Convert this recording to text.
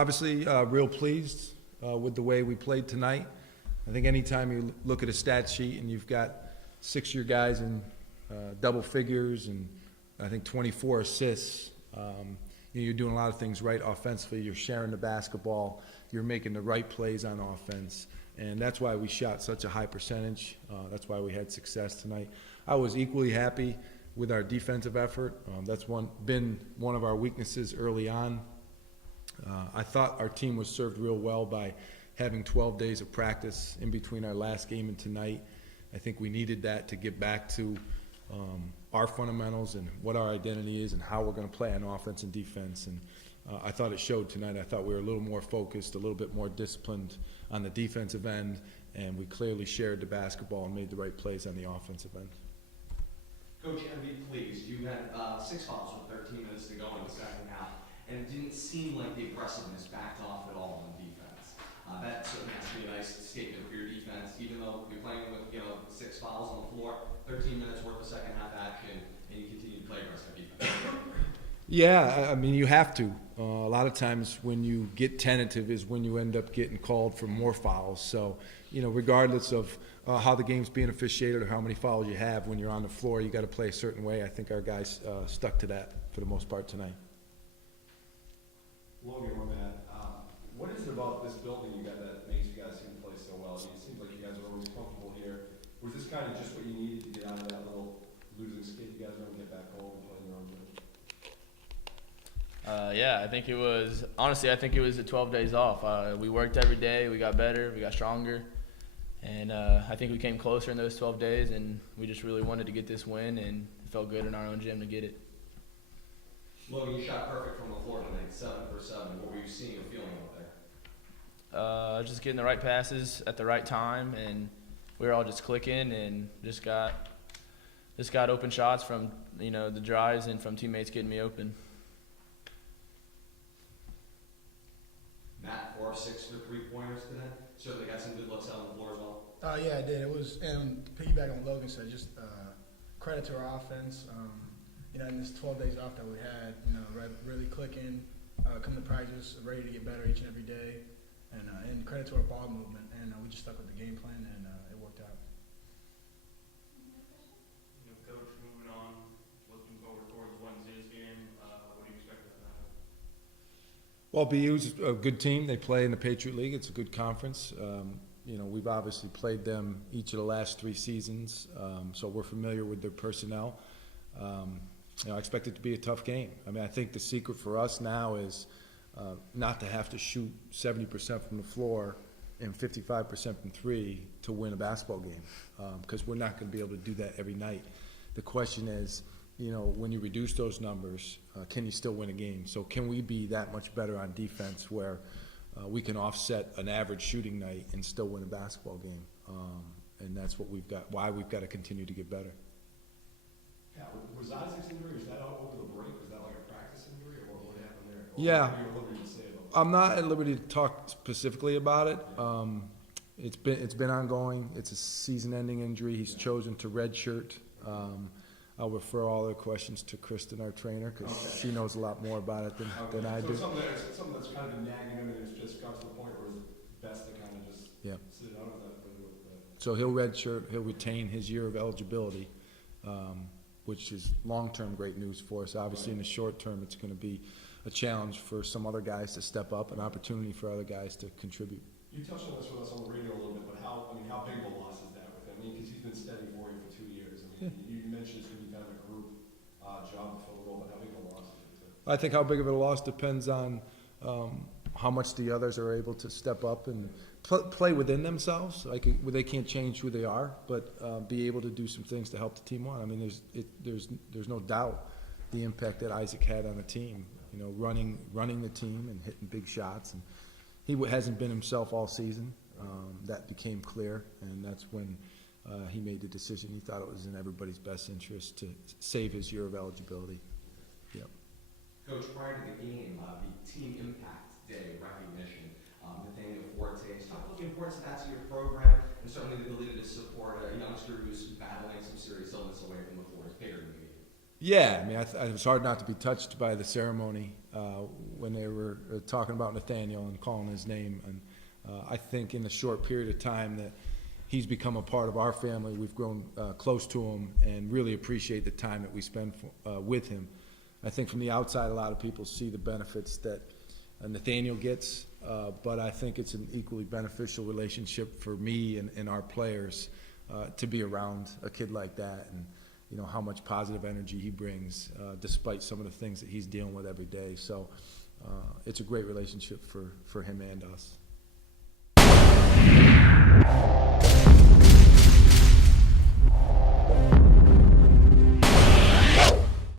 Obviously, real pleased with the way we played tonight. I think anytime you look at a stat sheet and you've got 6 of your guys in double figures and I think 24 assists, you're doing a lot of things right offensively. You're sharing the basketball. You're making the right plays on offense. And that's why we shot such a high percentage. That's why we had success tonight. I was equally happy with our defensive effort. That's been one of our weaknesses early on. I thought our team was served real well by having 12 days of practice in between our last game and tonight. I think we needed that to get back to our fundamentals and what our identity is and how we're going to play on offense and defense. And I thought it showed tonight. I thought we were a little more focused, a little bit more disciplined on the defensive end, and we clearly shared the basketball and made the right plays on the offensive end. Coach, you got to be pleased. You had 6 fouls with 13 minutes to go in the second half, and it didn't seem like the aggressiveness backed off at all on defense. That certainly has to be a nice statement for your defense, even though you're playing with 6 fouls on the floor, 13 minutes worth of second half action, and you continue to play aggressive defense. Yeah, I mean, you have to. A lot of times when you get tentative is when you end up getting called for more fouls. So, regardless of how the game's being officiated or how many fouls you have, when you're on the floor, you got to play a certain way. I think our guys stuck to that for the most part tonight. Logan or Matt, what is it about this building you got that makes you guys seem to play so well? I mean, it seems like you guys are always comfortable here. Was this kind of just what you needed to get out of that little losing skid you guys are and get back home and play your own game? Yeah, I think it was the 12 days off. We worked every day, we got better, we got stronger, and I think we came closer in those 12 days, and we just really wanted to get this win, and it felt good in our own gym to get it. Logan, you shot perfect from the floor tonight, 7 for 7. What were you seeing or feeling out there? Just getting the right passes at the right time, and we were all just clicking and just got open shots from the drives and from teammates getting me open. Matt, 4 of 6 for 3-pointers today. Certainly got some good looks out on the floor as well. Yeah, I did. It was, and piggyback on what Logan said, just credit to our offense. In this 12 days off that we had, really clicking, coming to practice, ready to get better each and every day, and credit to our ball movement. And we just stuck with the game plan, and it worked out. Coach, moving on, looking forward towards Wednesday's game, what do you expect of that? Well, BU's a good team. They play in the Patriot League. It's a good conference. We've obviously played them each of the last 3 seasons, so we're familiar with their personnel. I expect it to be a tough game. I mean, I think the secret for us now is not to have to shoot 70% from the floor and 55% from 3 to win a basketball game, because we're not going to be able to do that every night. The question is, when you reduce those numbers, can you still win a game? So can we be that much better on defense where we can offset an average shooting night and still win a basketball game? And that's what why we've got to continue to get better. Yeah, was Isaac's injury, is that out over the break? Was that like a practice injury, or what happened there? Yeah. What are you at liberty to say about that? I'm not at liberty to talk specifically about it. It's been ongoing. It's a season-ending injury. He's chosen to redshirt. I'll refer all the questions to Kristen, our trainer, because she knows a lot more about it than I do. So it's something that's kind of been nagging him, and it's just got to the point where it's best to kind of just sit it out of that. So he'll redshirt. He'll retain his year of eligibility, which is long-term great news for us. Obviously, in the short term, it's going to be a challenge for some other guys to step up, an opportunity for other guys to contribute. You touched on this with us on the radio a little bit, but how big of a loss is that with him? I mean, because he's been steady for you for 2 years. I mean, you mentioned it's going to be kind of a group job to fill the role, but how big of a loss is it? I think how big of a loss depends on how much the others are able to step up and play within themselves. They can't change who they are, but be able to do some things to help the team on. I mean, there's no doubt the impact that Isaac had on the team. Running the team and hitting big shots, and he hasn't been himself all season. That became clear, and that's when he made the decision. He thought it was in everybody's best interest to save his year of eligibility. Yep. Coach, prior to the game, the Team Impact Day recognition, Nathaniel Fortes, talk about the importance of that to your program, and certainly the ability to support a youngster who's battling some serious illness away from the floor is bigger than the game. Yeah, I mean, it was hard not to be touched by the ceremony when they were talking about Nathaniel and calling his name. And I think in the short period of time that he's become a part of our family, we've grown close to him and really appreciate the time that we spend with him. I think from the outside, a lot of people see the benefits that Nathaniel gets, but I think it's an equally beneficial relationship for me and our players to be around a kid like that, and you know how much positive energy he brings, despite some of the things that he's dealing with every day. So it's a great relationship for him and us.